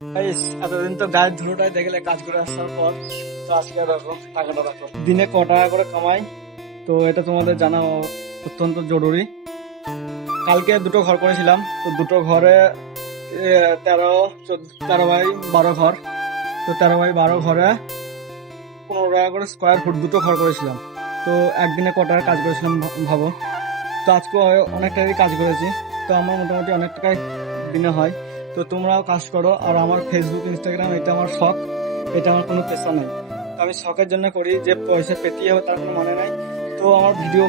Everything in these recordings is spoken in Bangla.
এতদিন তো গায়ের ধুলোটাই দেখলে কাজ করে আসার পর, তো আজকে দেখো টাকাটা দেখো, দিনে ক টাকা করে কামাই, তো এটা তোমাদের জানা অত্যন্ত জরুরি। কালকে দুটো ঘর করেছিলাম, তো দুটো ঘরে 13 বাই 12 ঘর, তো 13 বাই 12 ঘরে 15 টাকা করে স্কোয়ার ফুট দুটো ঘর করেছিলাম। তো একদিনে ক টাকা কাজ করেছিলাম ভাবো। তো আজকে অনেক টাকাই কাজ করেছি, তো আমার মোটামুটি অনেক টাকাই দিনে হয়। তো তোমরাও কাজ করো, আর আমার ফেসবুক ইনস্টাগ্রাম এটা আমার শখ, এটা আমার কোনো পেশা নেই। তো আমি শখের জন্য করি, যে পয়সা পেতেই হবে তার কোনো মানে নাই। তো আমার ভিডিও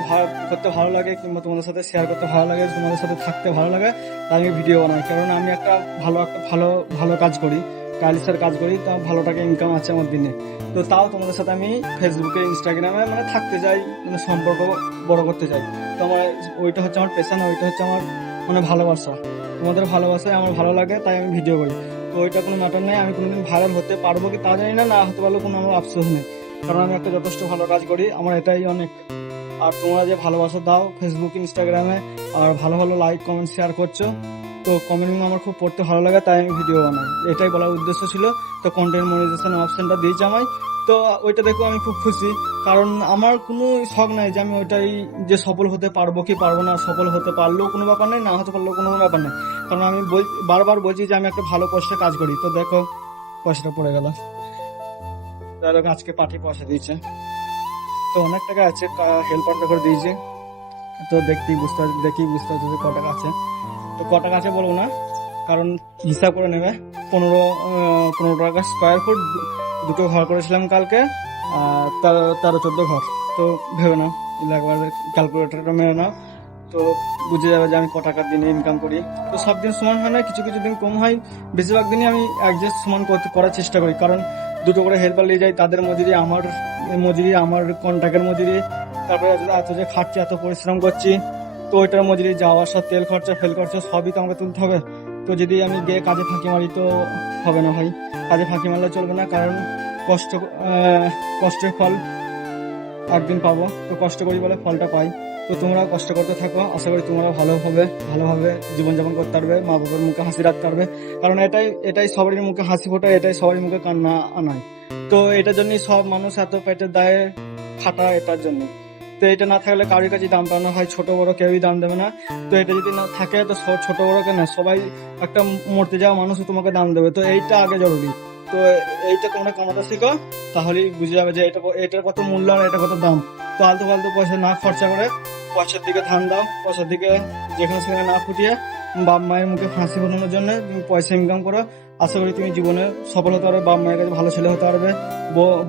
করতে ভালো লাগে, কিংবা তোমাদের সাথে শেয়ার করতে ভালো লাগে, তোমাদের সাথে থাকতে ভালো লাগে, তাই আমি ভিডিও বানাই। কারণ আমি একটা ভালো ভালো কাজ করি, টাইলসের কাজ করি, তা ভালো টাকা ইনকাম আছে আমার দিনে। তো তাও তোমাদের সাথে আমি ফেসবুকে ইনস্টাগ্রামে মানে থাকতে চাই, মানে সম্পর্ক বড় করতে চাই। তো আমার ওইটা হচ্ছে আমার পেশা না, ওইটা হচ্ছে আমার মানে ভালোবাসা। তোমাদের ভালোবাসায় আমার ভালো লাগে, তাই আমি ভিডিও করি। তো ওইটা কোনো ম্যাটার নেই, আমি কোনোদিন ভাইরাল হতে পারবো কি তা জানি না, না হতে পারলেও কোনো আমার আফসোস নেই, কারণ আমি একটা যথেষ্ট ভালো কাজ করি, আমার এটাই অনেক। আর তোমরা যে ভালোবাসা দাও ফেসবুক ইনস্টাগ্রামে, আর ভালো ভালো লাইক কমেন্ট শেয়ার করছো, তো কমেন্টগুলো আমার খুব পড়তে ভালো লাগে, তাই আমি ভিডিও বানাই। এটাই বলার উদ্দেশ্য ছিল। তো কন্টেন্ট মনিটাইজেশন অপশনটা দিয়েছে আমায়, তো ওইটা দেখো আমি খুব খুশি। কারণ আমার কোনো শখ নাই যে আমি ওইটাই যে সফল হতে পারবো কি পারবো না, সফল হতে পারলেও কোনো ব্যাপার নেই, না হতে পারলেও কোনো ব্যাপার নেই। কারণ আমি বারবার বলছি যে আমি একটা ভালো পোস্টে কাজ করি। তো দেখো পয়সাটা পড়ে গেল, দেখো আজকে পার্টি পয়সা দিয়েছে, তো অনেক টাকা আছে, হেল্পার করে দিয়েছে। তো দেখি বুঝতে হচ্ছে যে ক টাকা আছে। তো ক টাকা আছে বলবো না, কারণ হিসাব করে নেবে। 15 টাকা স্কোয়ার ফুট দুটো ঘর করেছিলাম কালকে, আর 13-14 ঘর। তো ভেবে নাও, একবার ক্যালকুলেটরটা মেরে নাও, তো বুঝে যাবে যে আমি ক টাকার দিনে ইনকাম করি। তো সব দিন সমান হয় না, কিছু কিছু দিন কম হয়, বেশিরভাগ দিনই আমি অ্যাডজাস্ট সমান করার চেষ্টা করি। কারণ দুটো করে হেল্পার নিয়ে যাই, তাদের মজুরি আমার কন্ট্রাক্টের মজুরি, তারপরে এত যে খাচ্ছি, এত পরিশ্রম করছি, তো ওইটার মজুরি, যাওয়া আসা, তেল খরচা, ফেল খরচা সবই তো আমাকে তুলতে হবে। তো যদি আমি গিয়ে কাজে ফাঁকি মারি তো হবে না ভাই, কাজে ফাঁকি মারলে চলবে না। কারণ কষ্ট কষ্টের ফল একদিন পাবো, তো কষ্ট করি বলে ফলটা পাই। তো তোমরাও কষ্ট করতে থাকো, আশা করি তোমরা ভালোভাবে জীবনযাপন করতে পারবে, মা বাবার মুখে হাসি রাখতে পারবে। কারণ এটাই সবারই মুখে হাসি ফোটায়, এটাই সবারই মুখে কান্না আনায়। তো এটার জন্যই সব মানুষ এত পেটের দায়ে খাটায়, এটার জন্য। তো এটা না থাকলে কারোর কাছে দাম পাওয়া হয়, ছোট বড় কেউই দাম দেবে না। তো এটা যদি না থাকে, তো ছোট বড় কেন, সবাই একটা মরতে যাওয়া মানুষও তোমাকে দাম দেবে। তো এইটা আগে জরুরি। তো এইটা তোমরা কমাতে শিখো, তাহলেই বুঝে যাবে যে এটার কত মূল্য আর এটা কত দাম। তো আলতু ফালতু পয়সা না খরচা করে পয়সার দিকে ধ্যান দাও, পয়সার দিকে যেখানে সেখানে না ফুটিয়ে বাপ মায়ের মুখে ফাঁসি ফোটানোর জন্য তুমি পয়সা ইনকাম করো। আশা করি তুমি জীবনে সফল হতে পারবে, বাপ মায়ের কাছে ভালো ছেলে হতে পারবে,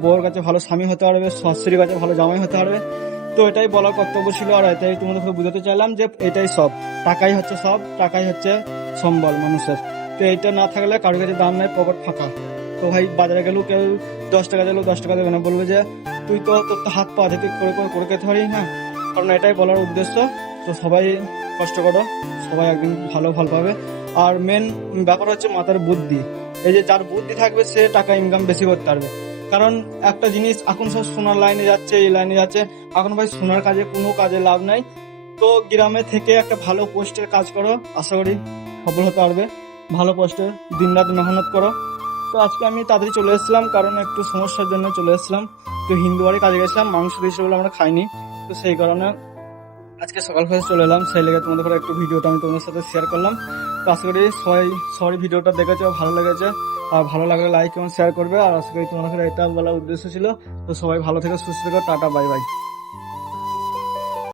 বউর কাছে ভালো স্বামী হতে পারবে, শাশুড়ির কাছে ভালো জামাই হতে পারবে। তো এটাই বলার কর্তব্য ছিল, আর এটাই তোমাদের বুঝাতে চাইলাম যে এটাই সব, টাকাই হচ্ছে সব, টাকাই হচ্ছে সম্বল মানুষের। তো এইটা না থাকলে কারোর কাছে দাম নেই, পকেট ফাঁকা। তো ভাই বাজারে গেলেও কেউ 10 টাকা দিলেও 10 টাকা দেবে না, বলবে যে তুই তো তোর তো হাত পা আছে, তুই করে খেতে পারিস না। কারণ এটাই বলার উদ্দেশ্য। তো সবাই কষ্ট করো, সবাই একদিন ভালো ফল পাবে। আর মেন ব্যাপার হচ্ছে মাথার বুদ্ধি। এই যে যার বুদ্ধি থাকবে সে টাকা ইনকাম বেশি করতে পারবে। কারণ একটা জিনিস, এখন সব সোনার লাইনে যাচ্ছে, এই লাইনে যাচ্ছে, এখন ভাই সোনার কাজে কোনো কাজে লাভ নাই। তো গ্রামে থেকে একটা ভালো পোস্টের কাজ করো, আশা করি সফল হতে পারবে। ভালো পোস্টের দিনরাত মেহনত করো। তো আজকে আমি তাড়াতাড়ি চলে এসেছিলাম, কারণ একটু সমস্যার জন্য চলে এসেছিলাম। তো হিন্দু বাড়ি কাজে গেছিলাম, মাংস দিয়েছিল বলে আমরা খাইনি, তো সেই কারণে আজকে সকাল ফেলে চলে এলাম। সেই লেগে তোমাদের পরে একটু ভিডিওটা আমি তোমাদের সাথে শেয়ার করলাম। তো আশা করি সবাই ভিডিওটা দেখেছো, ভালো লেগেছে। আর ভালো লাগলে লাইক এবং শেয়ার করবে। আর আশা করি তোমাদের এটা বলার উদ্দেশ্য ছিল। তো সবাই ভালো থেকে সুস্থ থেকো, টাটা বাই বাই।